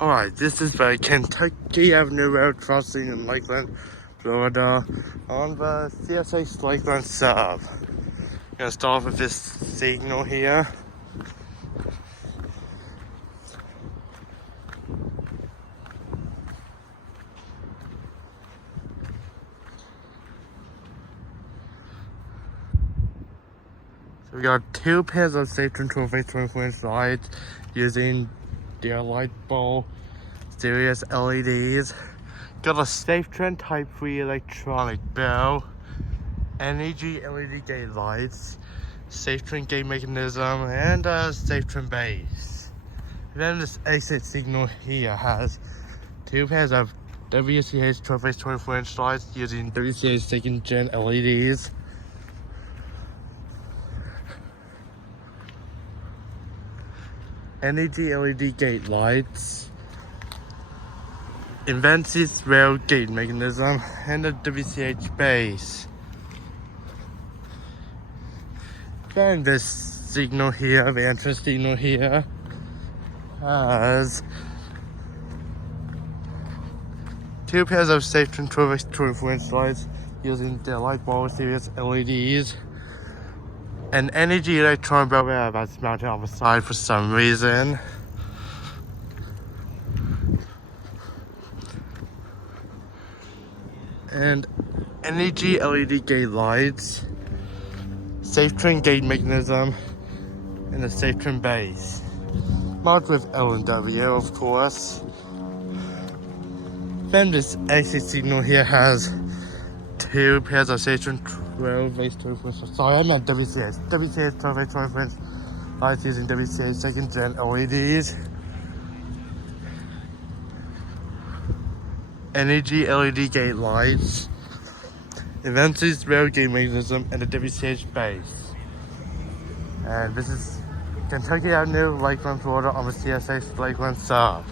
Alright, this is the Kentucky Avenue Road crossing in Lakeland, Florida, on the CSA Lakeland sub. I'm gonna start with this signal here. So we got two pairs of safe control face 24-inch lights using their light bulb series LEDs. Got a safe trend type 3 electronic bell, energy LED gate lights, safe trend gate mechanism, and a safe trend base. And then this exit signal here has two pairs of WCH 24-inch lights using WCH second gen LEDs. Energy LED gate lights, Invencis rail gate mechanism, and a WCH base. Then this signal here, the entrance signal here, has two pairs of safe control 24-inch lights using the light bulb series LEDs. An energy electron bell that's mounted on the side for some reason. And energy LED gate lights, safe trend gate mechanism, and a safe trend base. Marked with L and W, of course. Then this exit signal here has two pairs of safe trend 12-inch. Sorry, I meant WCH 12-inch lights using WCH second gen LEDs. Energy LED gate lights, Invencis rail gate mechanism, and a WCH base. And this is Kentucky Avenue, Lakeland, Florida, on the CSA Lakeland sub.